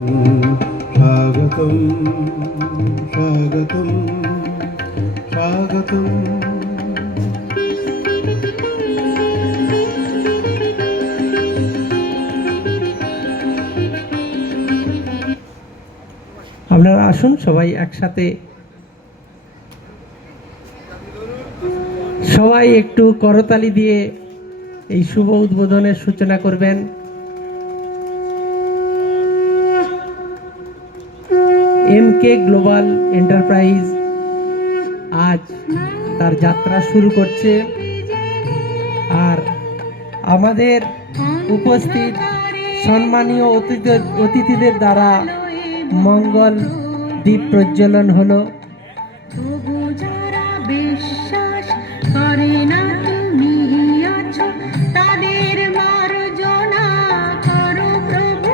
স্বাগতম স্বাগতম স্বাগতম। আপনারা আসুন সবাই একসাথে, সবাই একটু করতালি দিয়ে এই শুভ উদ্বোধনের সূচনা করবেন। এমকে গ্লোবাল এন্টারপ্রাইজ আজ তার যাত্রা শুরু করছে, আর আমাদের উপস্থিত সম্মানীয় অতিথিদের দ্বারা মঙ্গল দ্বীপ প্রজ্বলন হলো। বিশ্বাস করে না তুমি আছো, তাদের মার্জনা করো প্রভু।